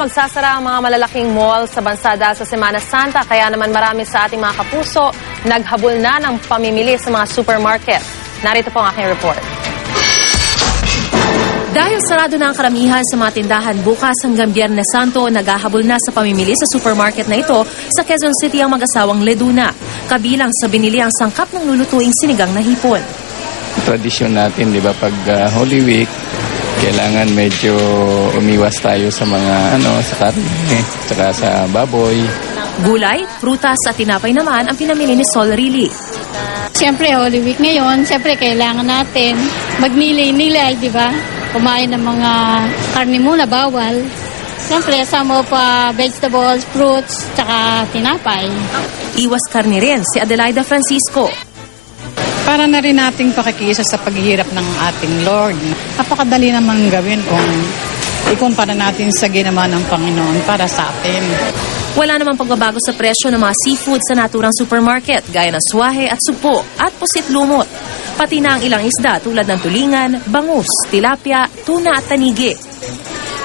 magsasara ang mga malalaking mall sa bansa dahil sa Semana Santa. Kaya naman marami sa ating mga kapuso naghabol na ng pamimili sa mga supermarket. Narito po ang aking report. Dahil sarado na ang karamihan sa mga tindahan bukas hanggang Biyernes Santo, naghahabol na sa pamimili sa supermarket na ito sa Quezon City ang mag-asawang Leduna. Kabilang sa binili ang sangkap ng lulutuing sinigang na hipon. Tradisyon natin, di ba, pag Holy Week, kailangan medyo umiwas tayo sa mga sa karne, tsaka sa baboy. Gulay, prutas at tinapay naman ang pinamili ni Sol Rili. Siyempre, Holy Week ngayon, siyempre kailangan natin magnilay-nilay, di ba? Kumain ng mga karne muna, bawal. Siyempre, sama pa vegetables, fruits, tsaka tinapay. Iwas karne rin si Adelaida Francisco. Para na rin nating pakikisa sa paghihirap ng ating Lord. Napakadali naman gawin kung ikumpara natin sa ginawa ng Panginoon para sa atin. Wala namang pagbabago sa presyo ng mga seafood sa naturang supermarket gaya ng swahe at supo at pusit lumot. Pati na ang ilang isda tulad ng tulingan, bangus, tilapia, tuna at tanigi.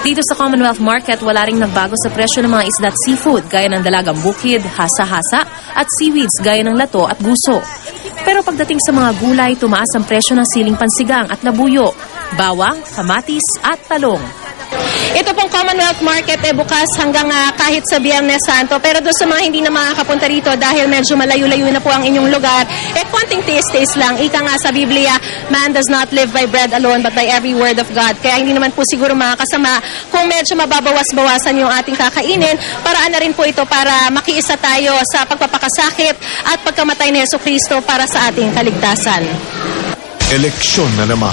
Dito sa Commonwealth Market, wala ring nagbago sa presyo ng mga isda at seafood gaya ng dalagang bukid, hasa-hasa at seaweeds gaya ng lato at guso. Pero pagdating sa mga gulay, tumaas ang presyo ng siling pansigang at labuyo, bawang, kamatis at talong. Ito pong Commonwealth Market bukas hanggang kahit sa Biyernes Santo. Pero doon sa mga hindi na makakapunta rito dahil medyo malayo-layo na po ang inyong lugar, konting taste-taste lang. Ika nga sa Biblia, man does not live by bread alone but by every word of God. Kaya hindi naman po siguro makakasama kung medyo mababawas-bawasan yung ating kakainin. Paraan na rin po ito para makiisa tayo sa pagpapakasakit at pagkamatay ni Jesucristo para sa ating kaligtasan. Eleksyon na naman.